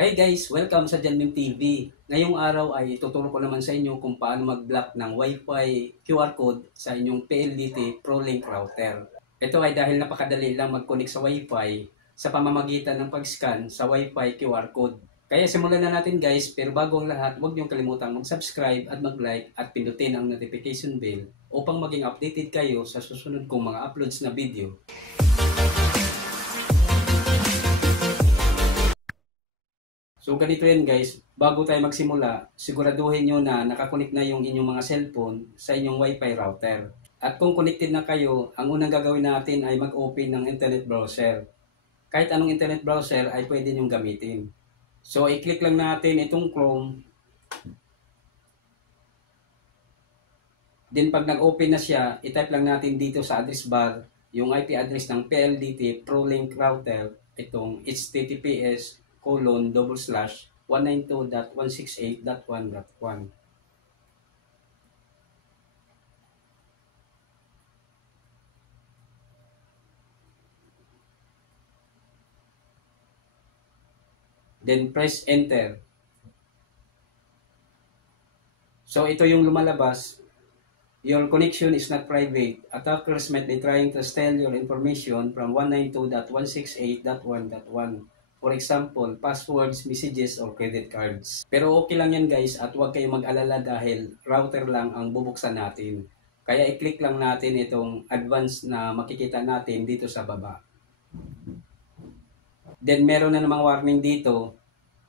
Hey guys, welcome sa Janmim TV. Ngayong araw ay tuturo ko naman sa inyo kung paano mag-block ng Wi-Fi QR code sa inyong PLDT ProLink router. Ito ay dahil napakadali lang mag-connect sa Wi-Fi sa pamamagitan ng pag-scan sa Wi-Fi QR code. Kaya simulan na natin guys, pero bago ang lahat, huwag niyong kalimutang mag-subscribe at mag-like at pindutin ang notification bell upang maging updated kayo sa susunod kong mga uploads na video. So ganito yan guys, bago tayo magsimula, siguraduhin nyo na nakakonect na yung inyong mga cellphone sa inyong Wi-Fi router. At kung connected na kayo, ang unang gagawin natin ay mag-open ng internet browser. Kahit anong internet browser ay pwede nyong gamitin. So i-click lang natin itong Chrome. Then pag nag-open na siya, i-type lang natin dito sa address bar yung IP address ng PLDT ProLink router, itong https://192.168.1.1. Then press enter. So ito yung lumalabas. Your connection is not private. Attackers might be trying to steal your information from 192.168.1.1. For example, passwords, messages, or credit cards. Pero okay lang yan guys at huwag kayong mag-alala dahil router lang ang bubuksan natin. Kaya i-click lang natin itong advanced na makikita natin dito sa baba. Then meron na namang warning dito.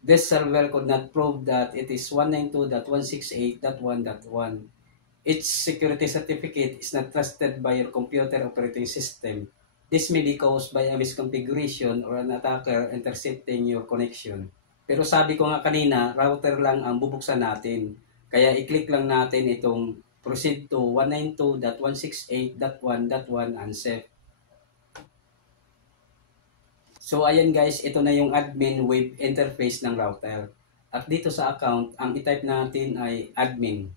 This server could not prove that it is 192.168.1.1. Its security certificate is not trusted by your computer operating system. This may be caused by a misconfiguration or an attacker intercepting your connection. Pero sabi ko nga kanina, router lang ang bubuksan natin. Kaya i-click lang natin itong proceed to 192.168.1.1 unsafe. So ayan guys, ito na yung admin web interface ng router. At dito sa account, ang i-type natin ay admin.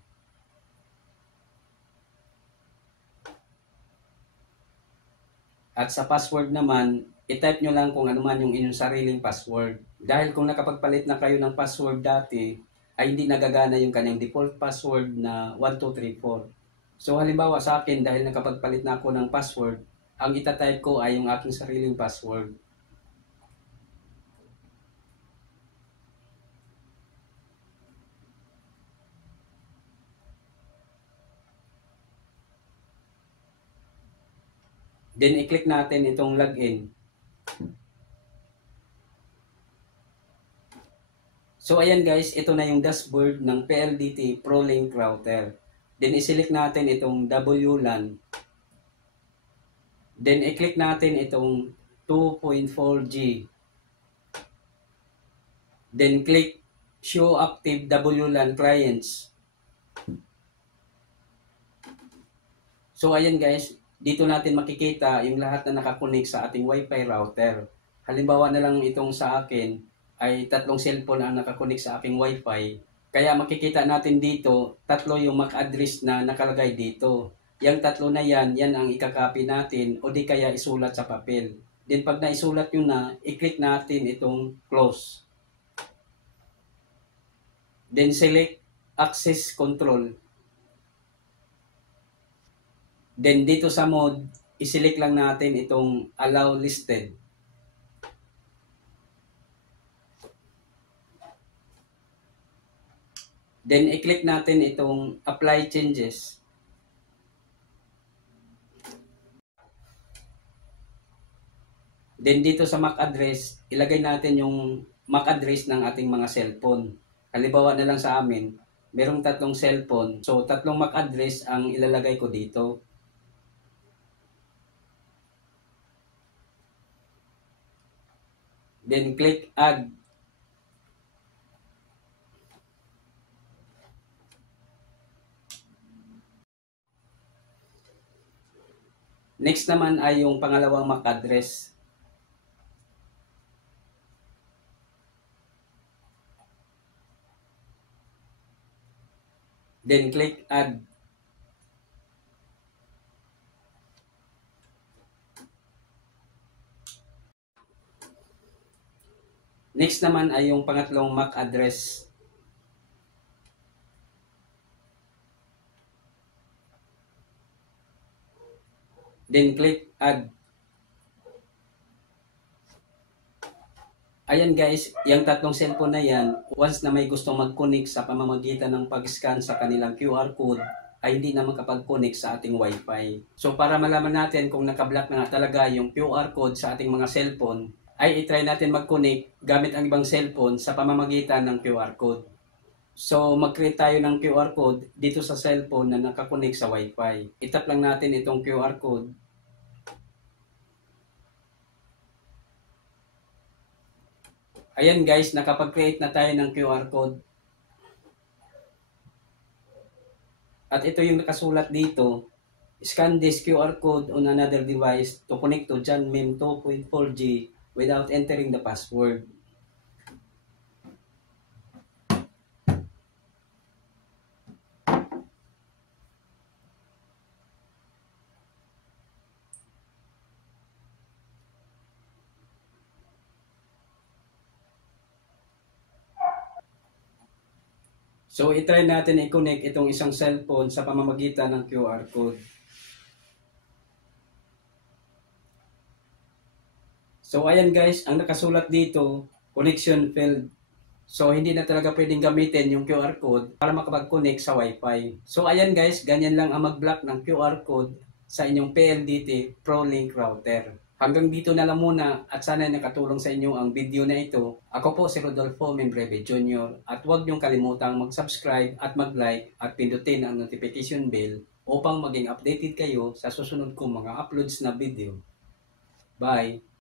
At sa password naman, i-type nyo lang kung ano man yung inyong sariling password. Dahil kung nakapagpalit na kayo ng password dati, ay hindi nagagana yung kanyang default password na 1234. So halimbawa sa akin, dahil nakapagpalit na ako ng password, ang itatype ko ay yung aking sariling password. Then i-click natin itong login. So ayan guys, ito na yung dashboard ng PLDT ProLink router. Then i-select natin itong WLAN. Then i-click natin itong 2.4G. Then click Show Active WLAN Clients. So ayan guys, dito natin makikita yung lahat na nakakonek sa ating Wi-Fi router. Halimbawa na lang itong sa akin ay 3 cellphone ang nakakonek sa aking Wi-Fi. Kaya makikita natin dito, 3 yung MAC address na nakalagay dito. Yang 3 na yan ang ikakopy natin o di kaya isulat sa papel. Then pag naisulat nyo na, i-click natin itong close. Then select access control. Then dito sa mode, i-select lang natin itong allow listed. Then i-click natin itong apply changes. Then dito sa MAC address, ilagay natin yung MAC address ng ating mga cellphone. Halimbawa na lang sa amin, merong 3 cellphone. So 3 MAC address ang ilalagay ko dito. Then click add. Next naman ay yung pangalawang MAC address. Then click add. Next naman ay yung pangatlong MAC address. Then click add. Ayan guys, yung tatlong cellphone na yan, once na may gusto mag-connect sa pamamagitan ng pag-scan sa kanilang QR code, ay hindi na makapag-connect sa ating Wi-Fi. So para malaman natin kung nakablock na nga talaga yung QR code sa ating mga cellphone, ay itry natin mag-connect gamit ang ibang cellphone sa pamamagitan ng QR code. So mag-create tayo ng QR code dito sa cellphone na nakakonect sa Wi-Fi. Itap lang natin itong QR code. Ayan guys, nakapag-create na tayo ng QR code. At ito yung nakasulat dito. Scan this QR code on another device to connect to Janmem 2.4G without entering the password. So, itry natin i-connect itong isang cellphone sa pamamagitan ng QR code. So, ayan guys, ang nakasulat dito, connection failed. So, hindi na talaga pwedeng gamitin yung QR code para makapag-connect sa Wi-Fi. So, ayan guys, ganyan lang ang mag-block ng QR code sa inyong PLDT ProLink router. Hanggang dito na lang muna at sana nakatulong sa inyo ang video na ito. Ako po si Rodolfo Membreve Jr. At huwag niyong kalimutang mag-subscribe at mag-like at pindutin ang notification bell upang maging updated kayo sa susunod kong mga uploads na video. Bye!